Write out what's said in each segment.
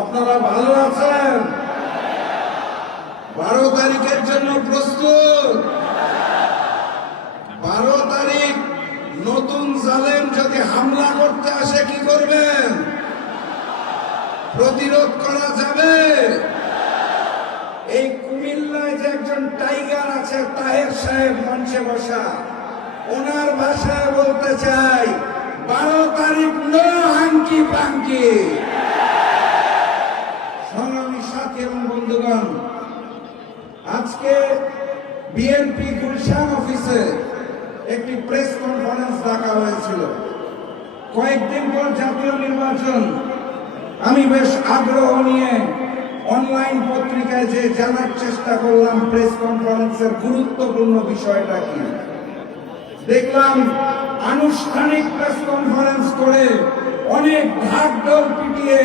আপনারা ভালো আছেন? 12 তারিখের জন্য প্রস্তুত? 12 তারিখ নতুন জালেম যদি হামলা করতে আসে কি করবেন? প্রতিরোধ করা যাবে? এই কুমিল্লায় যে একজন টাইগার আছে তাহের সাহেব মঞ্চে বসা, ওনার ভাষায় বলতে চাই 12 তারিখ নো হাঙ্কি পাঙ্কি। সংগ্রামী সাথী এবং বন্ধুগণ, আজকে বিএনপি গুলশান অফিসে একটি প্রেস কনফারেন্স ডাকা হয়েছিল। কয়েকদিন পর জাতীয় নির্বাচন। আমি বেশ আগ্রহ নিয়ে অনলাইন পত্রিকায় যে জানার চেষ্টা করলাম প্রেস কনফারেন্সের গুরুত্বপূর্ণ বিষয়টা কি, দেখলাম আনুষ্ঠানিক প্রেস কনফারেন্স করে অনেক ঢাকঢোল পিটিয়ে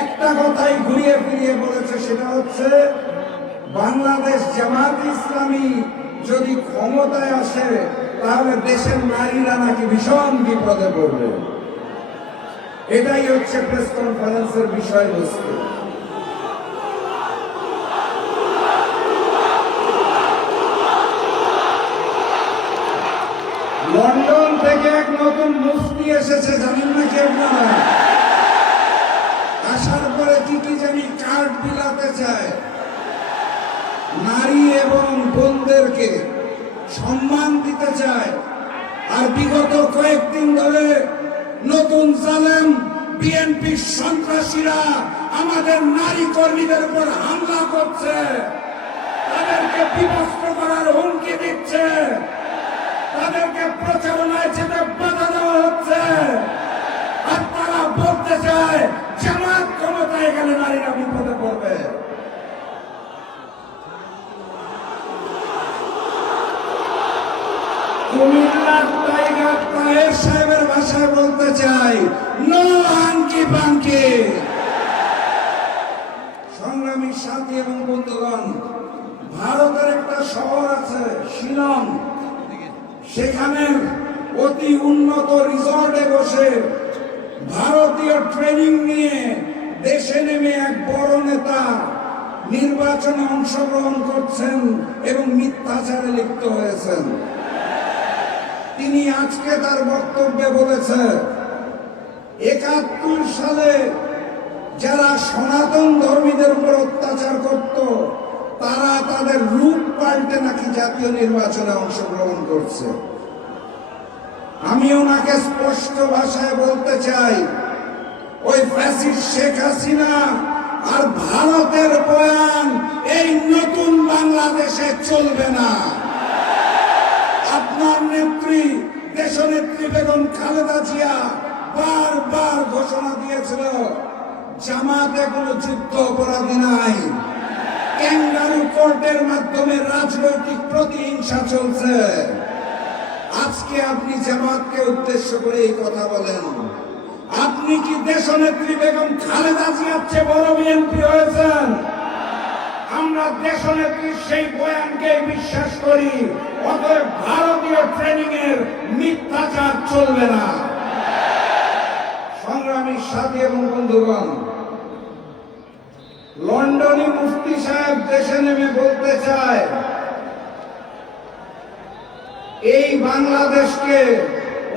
একটা কথাই ঘুরিয়ে ফিরিয়ে বলেছে, সেটা হচ্ছে বাংলাদেশ জামাত ইসলামী যদি ক্ষমতায় আসে তাহলে দেশের নারীরা নাকি ভীষণ বিপদে পড়বে। এটাই হচ্ছে প্রেস কনফারেন্সের বিষয়বস্তু। লন্ডন থেকে এক নতুন মুফতি এসেছে, জানেন নাকি আপনারা? আসার পরে কি কি জানি কার্ড বিলাতে চায়, নারী এবং বোনদেরকে সম্মান দিতে চায়। আর বিগত কয়েকদিন ধরে নতুন জালেম বিএনপি সন্ত্রাসীরা আমাদের নারী কর্মীদের উপর হামলা করছে, তাদেরকে বিভক্ত করার হুমকি দিচ্ছে, তাদেরকে প্রচারণায় যেতে বাধা দেওয়া হচ্ছে। আর তারা বলতে চায় জামাত ক্ষমতায় গেলে নারীরা বিপদে পড়বে। কুমিল্লার টাইগার তাহের সাহেবের ভাষায় বলতে চাই নো হাঙ্কি পাঙ্কি। সংগ্রামী সাথী এবং বন্ধুগণ, ভারতের একটা শহর আছে শিলং, সেখানে অতি উন্নত রিসর্টে বসে ভারতীয় ট্রেনিং নিয়ে দেশে নেমে এক বড় নেতা নির্বাচনে অংশগ্রহণ করছেন এবং মিথ্যাচারে লিপ্ত হয়েছেন। তিনি আজকে তার বক্তব্যে বলেছে 71 সালে যারা সনাতন ধর্মীদের উপর অত্যাচার করত তারা তাদের রূপ পাল্টে নাকি জাতীয় নির্বাচনে অংশগ্রহণ করছে। আমি ওনাকে স্পষ্ট ভাষায় বলতে চাই, ওই ফ্যাসিস্ট শেখ হাসিনা আর ভারতের বয়ান এই নতুন বাংলাদেশে চলবে না। আপনার নেত্রী দেশনেত্রী বেগম খালেদা জিয়া বারবার ঘোষণা দিয়েছিল জামাতে কোনো যুদ্ধ অপরাধী নাই, ক্যাঙ্গারু কোর্টের মাধ্যমে রাজনৈতিক প্রতিহিংসা চলছে। আজকে আপনি জামাতকে উদ্দেশ্য করে এই কথা বলেন। আপনি কি দেশনেত্রী বেগম খালেদা জিয়ার চেয়ে বড় বিএনপি হয়েছেন? আমরা দেশনেত্রীর সেই বয়ানকে বিশ্বাস করি। অতএব ভারতীয় ট্রেনিং এর মিথ্যাচার চলবে না। সংগ্রামী সাথী এবং বন্ধুগণ, লন্ডনী মুফতি সাহেব দেশে নেমে বলতে চায় এই বাংলাদেশকে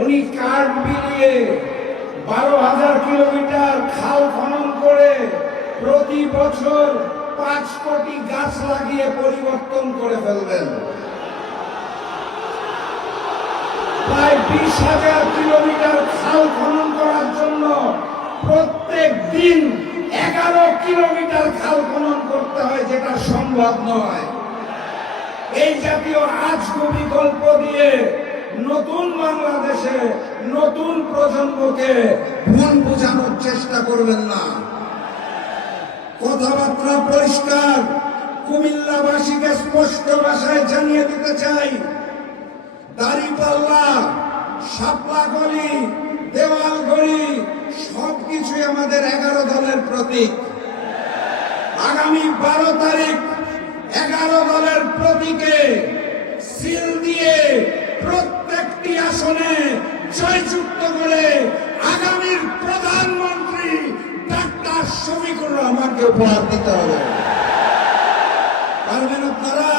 উনি কার্ড বিলিয়ে 12,000 কিলোমিটার খাল খনন করে প্রতি বছর 5 কোটি গাছ লাগিয়ে পরিবর্তন করে ফেলবেন। প্রায় 20,000 কিলোমিটার খাল খনন করার জন্য প্রত্যেক দিন 11 কিলোমিটার খাল খনন করতে হয়, যেটা সম্ভব নয়। এই জাতীয় আজগুবি গল্প দিয়ে নতুন বাংলাদেশে নতুন প্রজন্মকে ভুল বোঝানোর চেষ্টা করবেন না। কথাবার্তা পরিষ্কার, কুমিল্লাবাসীকে স্পষ্ট ভাষায় জানিয়ে দিতে চাই, দাঁড়িপাল্লা, শাপলাগলি, দেওয়ালগড়ি সবকিছুই আমাদের 11 দলের প্রতীক। আগামী 12 তারিখ 11 দলের প্রতীকে সিল দিয়ে প্রত্যেকটি আসনে জয়যুক্ত করে আগামীর প্রধানমন্ত্রী ডাক্তার শফিকুর আমাকে উপহার দিতে হবে। পারবেন আপনারা?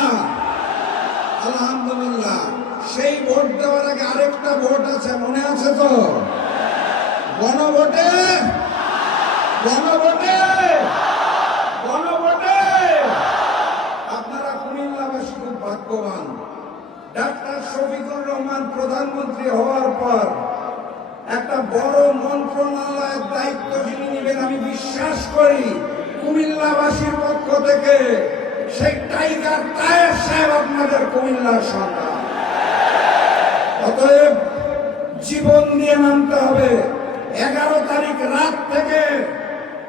আলহামদুলিল্লাহ। সেই ভোট দেওয়ার আগে আরেকটা ভোট আছে, মনে আছে তো? গণভোটে গণভোটে গণভোটে আপনারা কুমিল্লাবাসী খুব ভাগ্যবান। ডাক্তার শফিকুর রহমান প্রধানমন্ত্রী হওয়ার পর একটা বড় মন্ত্রণালয়ের দায়িত্ব যিনি নেবেন আমি বিশ্বাস করি কুমিল্লাবাসীর পক্ষ থেকে সেই টাইগার তায়ের সাহেব আপনাদের কুমিল্লার সন্তান। অতএব জীবন দিয়ে নামতে হবে। 11 তারিখ রাত থেকে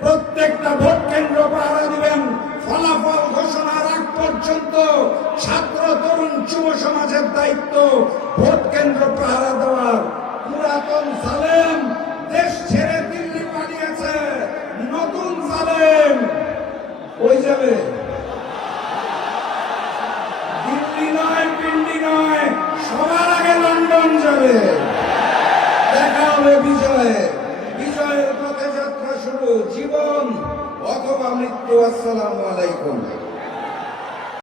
প্রত্যেকটা ভোট কেন্দ্র পাহারা দিবেন। ফলাফল ঘোষণার আগ পর্যন্ত ছাত্র তরুণ যুব সমাজের দায়িত্ব ভোট কেন্দ্র পাহারা দেওয়ার। পুরাতন জালেম দেশ ছেড়ে দিল্লি পালিয়েছে, নতুন জালেম কই যাবে? দিল্লি নয়, পিন্ডি নয়, সবার আগে লন্ডন যাবে। দেখা হবে বিজয়ে। বিজয়ের পথে যাত্রা শুরু, জীবন অথবা মৃত্যু। আসসালামু আলাইকুম।